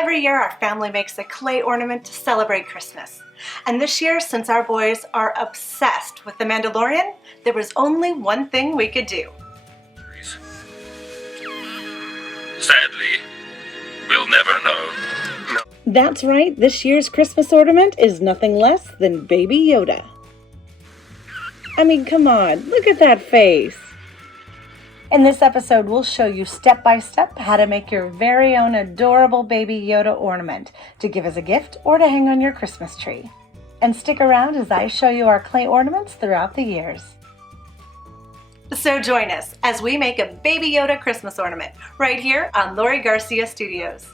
Every year our family makes a clay ornament to celebrate Christmas. And this year, since our boys are obsessed with The Mandalorian, there was only one thing we could do. Sadly, we'll never know. No. That's right, this year's Christmas ornament is nothing less than Baby Yoda. I mean, come on, look at that face. In this episode, we'll show you step by step how to make your very own adorable Baby Yoda ornament to give as a gift or to hang on your Christmas tree. And stick around as I show you our clay ornaments throughout the years. So join us as we make a Baby Yoda Christmas ornament right here on Lori Garcia Studios.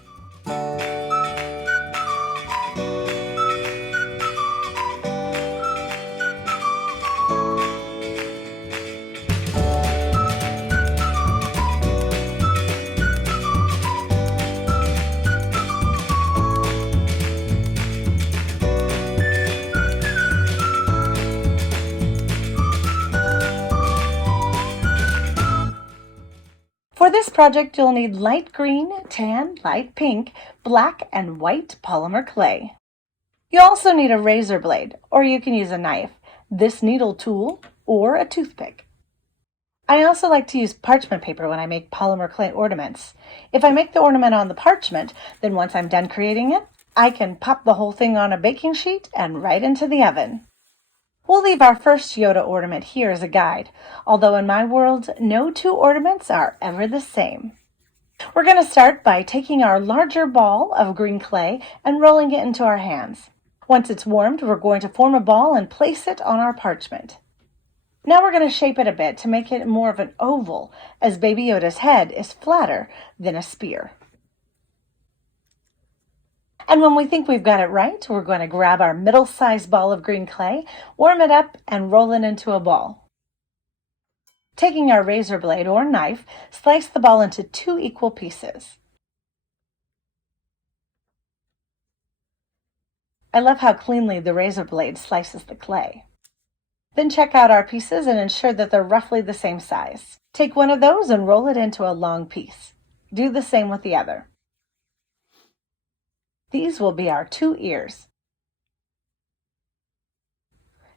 For this project, you'll need light green, tan, light pink, black, and white polymer clay. You also need a razor blade, or you can use a knife, this needle tool, or a toothpick. I also like to use parchment paper when I make polymer clay ornaments. If I make the ornament on the parchment, then once I'm done creating it, I can pop the whole thing on a baking sheet and right into the oven. We'll leave our first Yoda ornament here as a guide, although in my world, no two ornaments are ever the same. We're going to start by taking our larger ball of green clay and rolling it into our hands. Once it's warmed, we're going to form a ball and place it on our parchment. Now we're going to shape it a bit to make it more of an oval, as Baby Yoda's head is flatter than a spear. And when we think we've got it right, we're going to grab our middle-sized ball of green clay, warm it up, and roll it into a ball. Taking our razor blade or knife, slice the ball into 2 equal pieces. I love how cleanly the razor blade slices the clay. Then check out our pieces and ensure that they're roughly the same size. Take one of those and roll it into a long piece. Do the same with the other. These will be our 2 ears.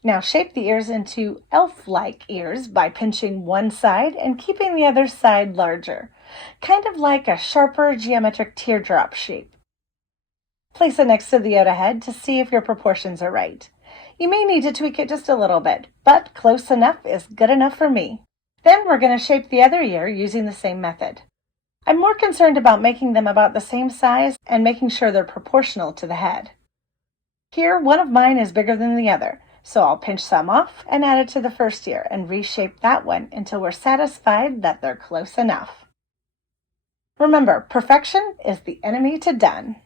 Now shape the ears into elf-like ears by pinching one side and keeping the other side larger, kind of like a sharper geometric teardrop shape. Place it next to the Yoda head to see if your proportions are right. You may need to tweak it just a little bit, but close enough is good enough for me. Then we're going to shape the other ear using the same method. I'm more concerned about making them about the same size and making sure they're proportional to the head. Here, one of mine is bigger than the other, so I'll pinch some off and add it to the first ear and reshape that one until we're satisfied that they're close enough. Remember, perfection is the enemy to done.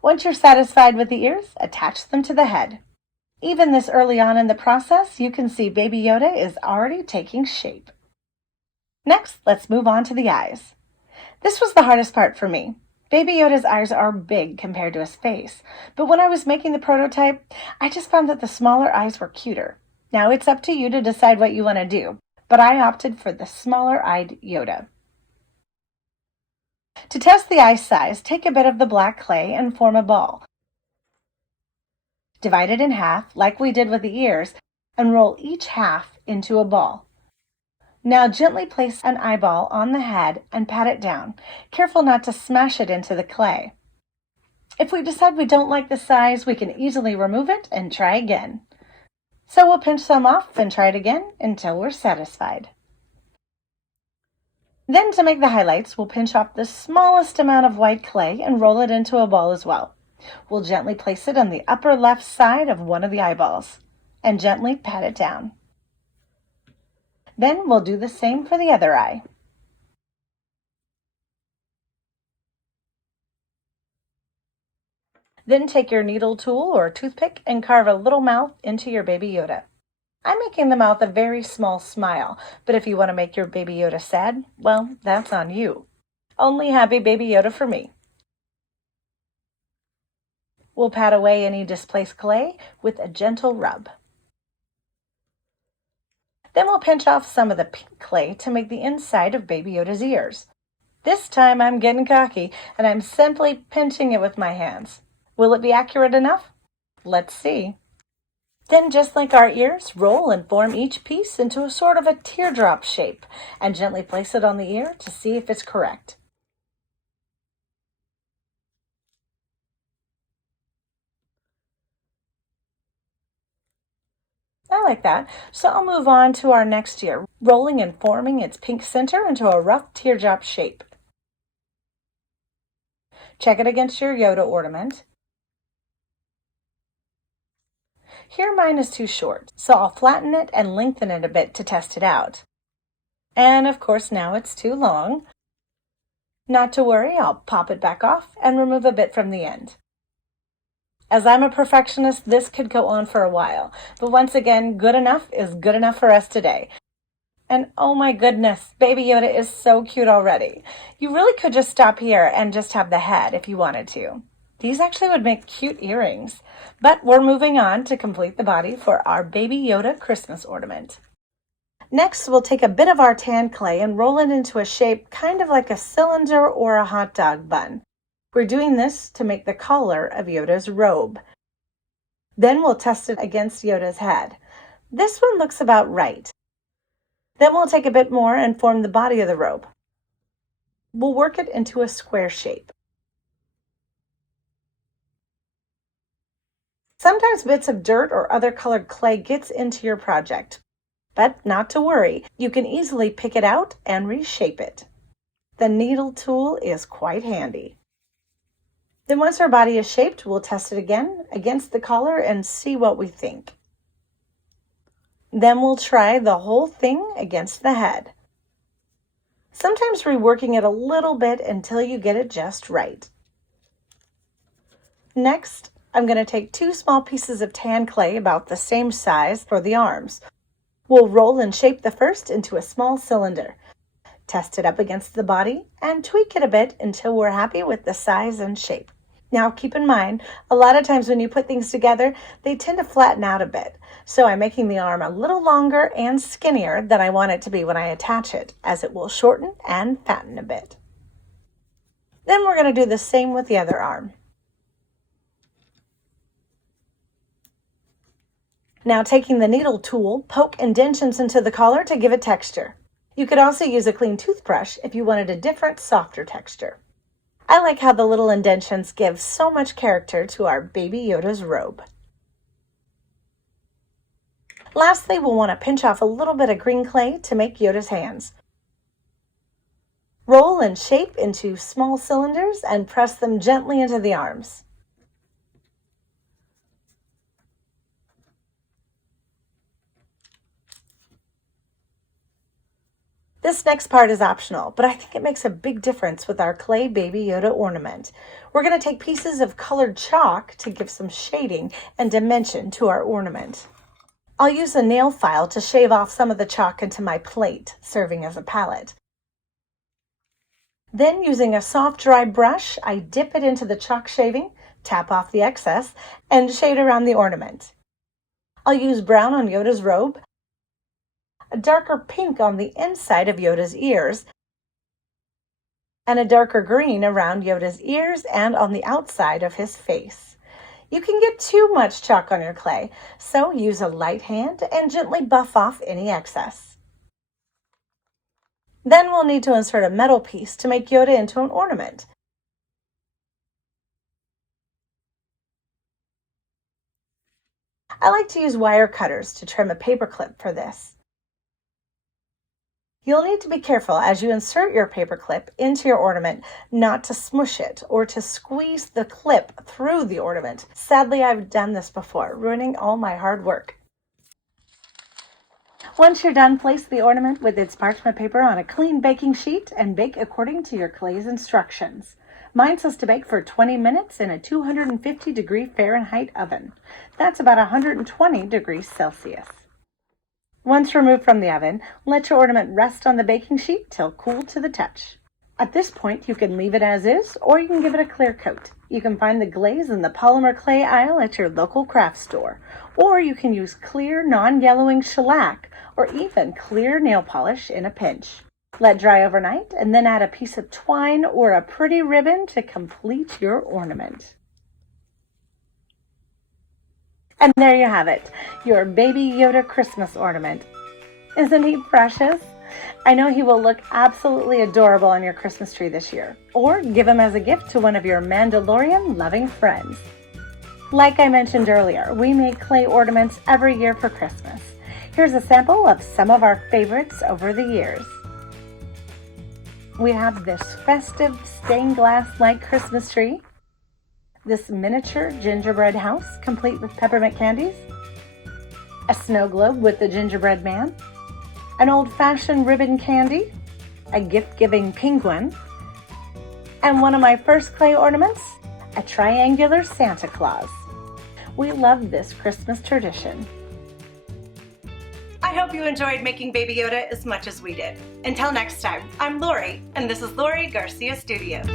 Once you're satisfied with the ears, attach them to the head. Even this early on in the process, you can see Baby Yoda is already taking shape. Next, let's move on to the eyes. This was the hardest part for me. Baby Yoda's eyes are big compared to his face, but when I was making the prototype, I just found that the smaller eyes were cuter. Now it's up to you to decide what you want to do, but I opted for the smaller-eyed Yoda. To test the eye size, take a bit of the black clay and form a ball. Divide it in half, like we did with the ears, and roll each half into a ball. Now gently place an eyeball on the head and pat it down, careful not to smash it into the clay. If we decide we don't like the size, we can easily remove it and try again. So we'll pinch some off and try it again until we're satisfied. Then to make the highlights, we'll pinch off the smallest amount of white clay and roll it into a ball as well. We'll gently place it on the upper left side of one of the eyeballs and gently pat it down. Then we'll do the same for the other eye. Then take your needle tool or toothpick and carve a little mouth into your Baby Yoda. I'm making the mouth a very small smile, but if you want to make your Baby Yoda sad, well, that's on you. Only happy Baby Yoda for me. We'll pat away any displaced clay with a gentle rub. Then we'll pinch off some of the pink clay to make the inside of Baby Yoda's ears. This time I'm getting cocky and I'm simply pinching it with my hands. Will it be accurate enough? Let's see. Then, just like our ears, roll and form each piece into a sort of a teardrop shape and gently place it on the ear to see if it's correct. I like that. So I'll move on to our next ear, rolling and forming its pink center into a rough teardrop shape. Check it against your Yoda ornament. Here mine is too short, so I'll flatten it and lengthen it a bit to test it out. And of course now it's too long. Not to worry, I'll pop it back off and remove a bit from the end. As I'm a perfectionist, this could go on for a while, but once again, good enough is good enough for us today. And oh my goodness, Baby Yoda is so cute already. You really could just stop here and just have the head if you wanted to. These actually would make cute earrings, but we're moving on to complete the body for our Baby Yoda Christmas ornament. Next, we'll take a bit of our tan clay and roll it into a shape kind of like a cylinder or a hot dog bun. We're doing this to make the collar of Yoda's robe. Then we'll test it against Yoda's head. This one looks about right. Then we'll take a bit more and form the body of the robe. We'll work it into a square shape. Sometimes bits of dirt or other colored clay gets into your project, but not to worry, you can easily pick it out and reshape it. The needle tool is quite handy. Then once our body is shaped, we'll test it again against the collar and see what we think. Then we'll try the whole thing against the head. Sometimes reworking it a little bit until you get it just right. Next, I'm going to take 2 small pieces of tan clay about the same size for the arms. We'll roll and shape the first into a small cylinder. Test it up against the body and tweak it a bit until we're happy with the size and shape. Now keep in mind, a lot of times when you put things together, they tend to flatten out a bit. So I'm making the arm a little longer and skinnier than I want it to be when I attach it, as it will shorten and fatten a bit. Then we're going to do the same with the other arm. Now taking the needle tool, poke indentions into the collar to give it texture. You could also use a clean toothbrush if you wanted a different, softer texture. I like how the little indentions give so much character to our Baby Yoda's robe. Lastly, we'll want to pinch off a little bit of green clay to make Yoda's hands. Roll and shape into small cylinders and press them gently into the arms. This next part is optional, but I think it makes a big difference with our clay Baby Yoda ornament. We're going to take pieces of colored chalk to give some shading and dimension to our ornament. I'll use a nail file to shave off some of the chalk into my plate, serving as a palette. Then, using a soft, dry brush, I dip it into the chalk shaving, tap off the excess, and shade around the ornament. I'll use brown on Yoda's robe, a darker pink on the inside of Yoda's ears, and a darker green around Yoda's ears and on the outside of his face. You can get too much chalk on your clay, so use a light hand and gently buff off any excess. Then we'll need to insert a metal piece to make Yoda into an ornament. I like to use wire cutters to trim a paper clip for this. You'll need to be careful as you insert your paper clip into your ornament not to smush it or to squeeze the clip through the ornament. Sadly, I've done this before, ruining all my hard work. Once you're done, place the ornament with its parchment paper on a clean baking sheet and bake according to your clay's instructions. Mine says to bake for 20 minutes in a 250-degree Fahrenheit oven. That's about 120 degrees Celsius. Once removed from the oven, let your ornament rest on the baking sheet till cool to the touch. At this point, you can leave it as is, or you can give it a clear coat. You can find the glaze in the polymer clay aisle at your local craft store, or you can use clear, non-yellowing shellac, or even clear nail polish in a pinch. Let dry overnight and then add a piece of twine or a pretty ribbon to complete your ornament. And there you have it, your Baby Yoda Christmas ornament. Isn't he precious? I know he will look absolutely adorable on your Christmas tree this year, or give him as a gift to one of your Mandalorian-loving friends. Like I mentioned earlier, we make clay ornaments every year for Christmas. Here's a sample of some of our favorites over the years. We have this festive stained glass-like Christmas tree, this miniature gingerbread house complete with peppermint candies, a snow globe with the gingerbread man, an old-fashioned ribbon candy, a gift-giving penguin, and one of my first clay ornaments, a triangular Santa Claus. We love this Christmas tradition. I hope you enjoyed making Baby Yoda as much as we did. Until next time, I'm Lori, and this is Lori Garcia Studios.